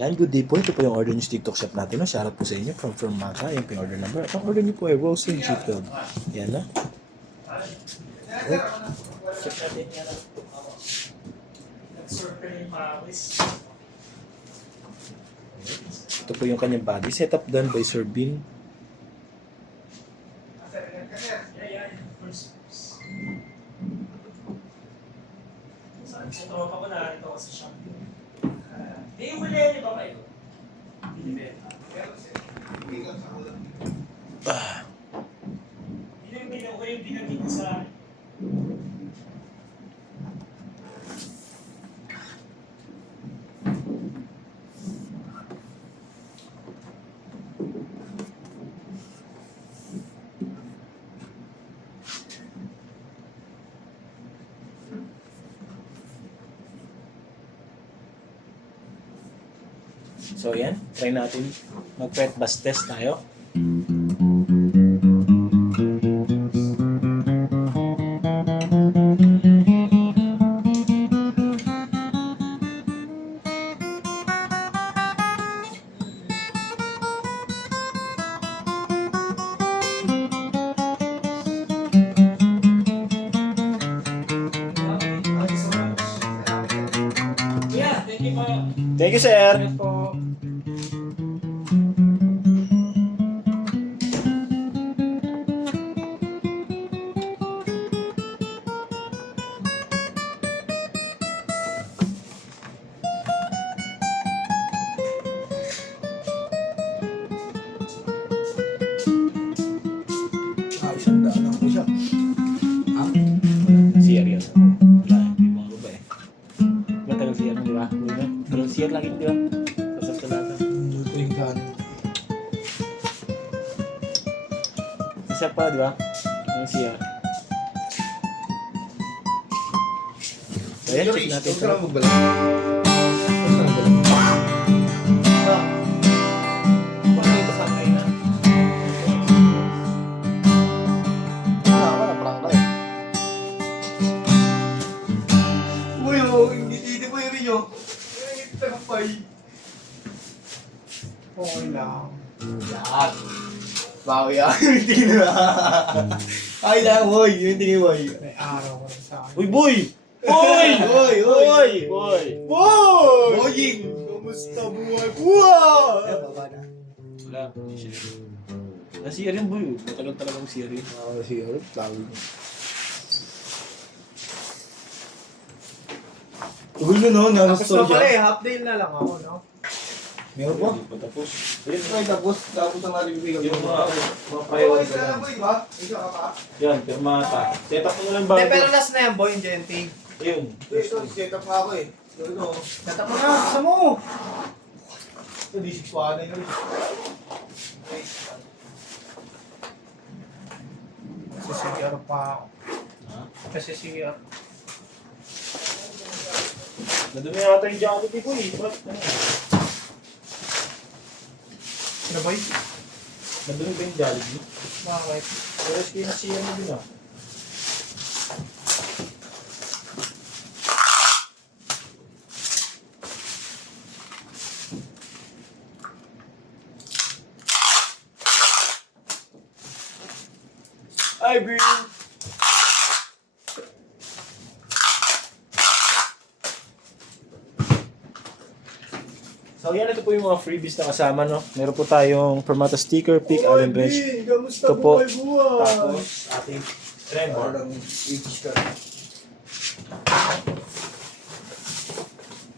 Yan, good day po. Ito po yung order nyo sa TikTok shop natin. No? Shoutout po sa inyo from Maka. Yan po yung order number. At ang order nyo po ay Rose and G12. Yan na. Okay. Check natin yan. Nag-surfer yung Paris. Ito po yung kanyang body. Setup done by Sir Bin. Sa tropa ko na ito sa shop. Di yung huli ba kayo? Hindi. Yun yung binagin ko sa... So yan, try natin. Mag-pet bus test tayo. Yeah, thank you po. Thank you, sir. Thank you po. Isang daan lang po siya. CR yun. Wala, hindi mo ako ba eh. Matagal CR, di ba? Pero CR lagi, di ba? Pasap sa lahat. Ito yung gaan. Isa pa, di ba? Ang CR. So yan, check natin Huwag ka lang ito. magbalang. Huwag ka lang magbalang. Paano ito sa kayo na? Wala ka na, prank ka eh. Uy, hindi po yung rinyo. Hindi tagapay. Okay lang. Lahat. Bawi ah. Yung tingin na. Ay lang, boy. Yung tingin, boy. May araw ko rin sa akin. Uy, boy! Boy! Boy! Boy! Boy! Boy! Boying! Kamusta buhay? Buhay! Ay, baba na. Wala, hindi siya. Na-CR yung boy. Matagal talagang CR yun. Siguro, tawag niya. Uy, no, Tapos na pala eh, half day na lang ako, no? Meron po? Hindi pa tapos. Ay, tapos ang naribig Yung mga Ay, priority isa na na lang. boy, ba? Ikaw ka pa? Yan, pirmata. Set up mo na lang Hindi, bago. pero last na yan, boy, Genti. Ayun. Ito, set up nga ako eh. Ito, Tatap mo na, gusto mo. ito, di 6 na yun. Kasi CR pa ako. Ha? Kasi CR. Nadumi yata yung jacket ko eh. Ba't ano? Ano boy? Nadumi ba yung jacket mo? Bakit? Pero skin na siya mo din ah. Hi, Green! So yan, ito po yung mga freebies na kasama, no? Meron po tayong Permata sticker, pick, Allen Bench. Kamusta Ito po. buhay? Tapos, ating tremor. Parang age ka.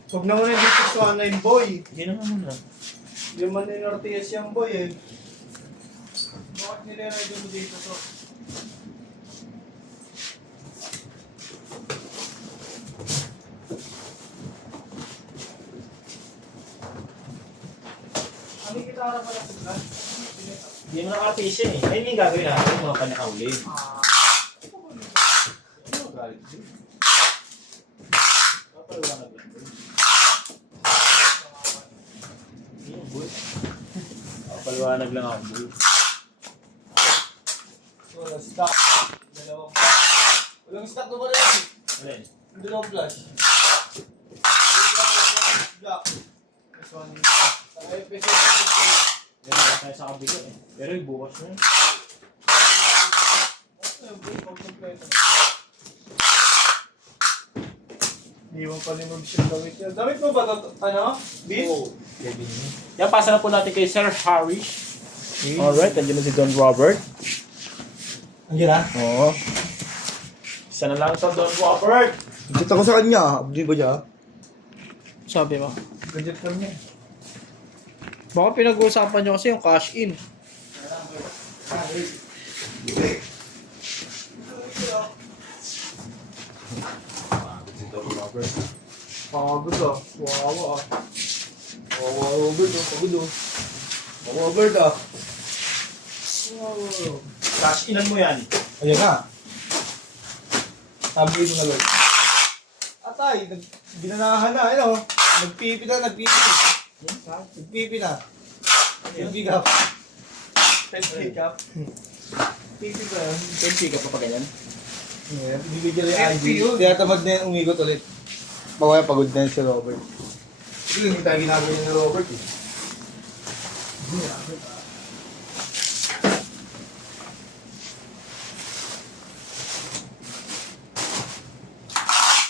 Huwag na muna dito sa online, boy. Hindi naman muna. Yung man yung RTS yung boy eh. Bakit nire-ride mo dito to? Ano yung gitara pala sa plan? Hindi mo naka-artisan eh. Ayun yung gagawin natin, mga panakauli. Ah, Ano galit siya? Papaliwanag lang. Ayun, boy. Papaliwanag lang ako, boy. Walang stock. Dalawang. Walang stock na ba rin? Alin? Dalawang flash. Black. This one. Sa episode. Meron tayo sa kabila eh. Pero yung bukas na yun. Ayun, boy, pag-kompleto. Hindi mo pa limag siya damit yan. Damit mo ba ito? Ano? Beef? Oo. Yan, pasa na po natin kay Sir Harry. Alright, nandiyan na si Don Robert. Andiyan na? Oo. Isa na lang sa Don Robert. Kita ko sa kanya. Abdi ba niya? Sabi mo? Gadget ka niya. Baka pinag-uusapan nyo kasi yung cash in. Si Don Robert. Pagod ah. Wawa ah. Oo, Robert. Pagod oh. Robert ah. Cash inan mo yan. Ayan na. Sabi mo na Lord. Atay, ginanahan na. Ano? Nagpipi na. Nagpipi na. Pipi ka. Pick up. Pipi ka. Pensi ka pa pa ganyan? Ayan, bibigyan yung FP yun. ID. Kaya tamad na yung umigot ulit. Baka pagod na yun si Robert. Hindi tayo ginagawa ni Robert eh.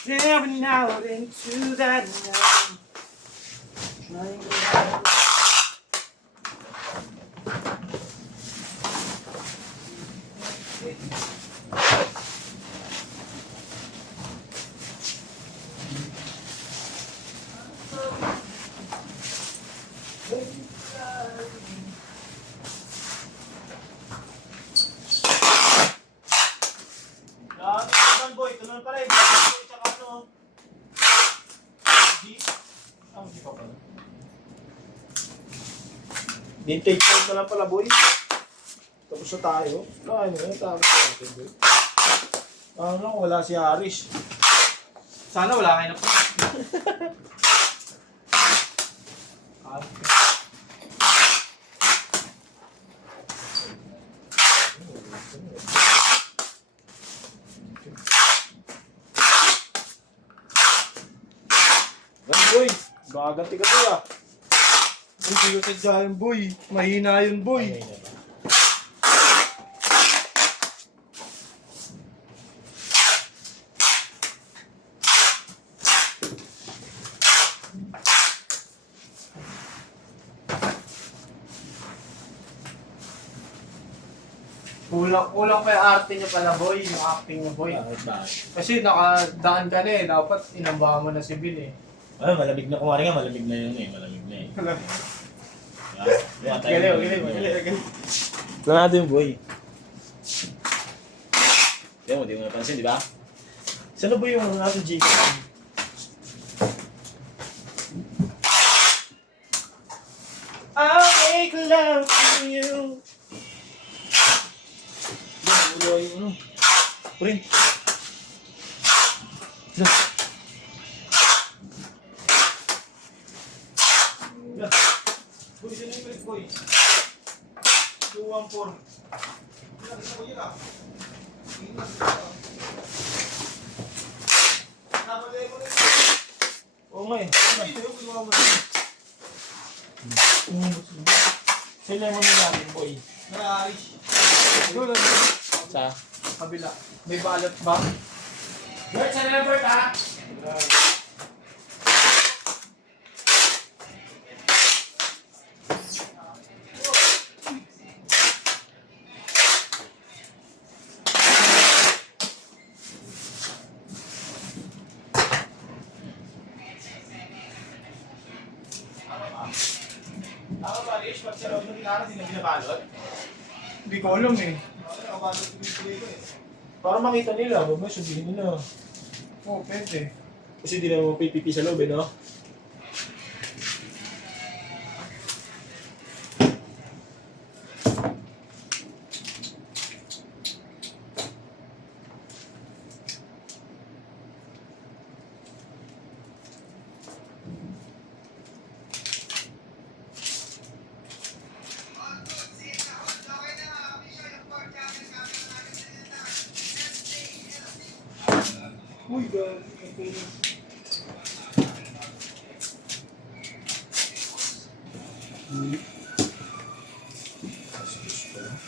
Staring out into that night. Trying to... Boy, tulungan pa rin. Tsaka ano? Di pa pala. Vintage sound na lang pala, boy. Tapos na tayo. Ay, ano yun? Tapos na natin, boy. Ano lang, wala si Harish. Sana wala kayo na po. Yan, boy. Gaganti ka to, ah. Hindi ko sadya yun, boy. Mahina yun, boy. Ay, ay, ay. Kulang pa yung arte niya pala, boy. Yung acting niya, boy. Bakit? Kasi nakadaan ka na eh. Dapat inambahan mo na si Bill eh. Ay, malamig na kumari nga, malamig na yun eh. Malamig na eh. Galing. Ito natin yung boy. Yan mo, di mo napansin, di ba? Saan na ba yung natin, G? I'll make love to you. Yan, ulo yung ano. Print. Yan. Yan. Boy, sino yung print, boy? 214. Oo nga eh. Sila mo na namin, boy. Sa? Kabila. May balot ba? Bert, saan na Bert, ha? Tama ba, Rish? Pag sa loob ng gitara, hindi na binabalot? Hindi ko alam eh. Para makita nila, huwag mo sabihin nila. Oo, pwede. Kasi di naman pipipi sa loob, eh, no? Uy, gano'n. Asus pa lang.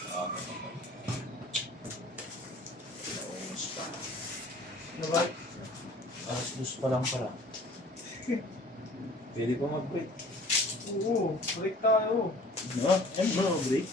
Naubos pa. Ano ba? Asus pa lang pala. Pwede pa mag-break. Oo, break tayo. No? Ano ba break?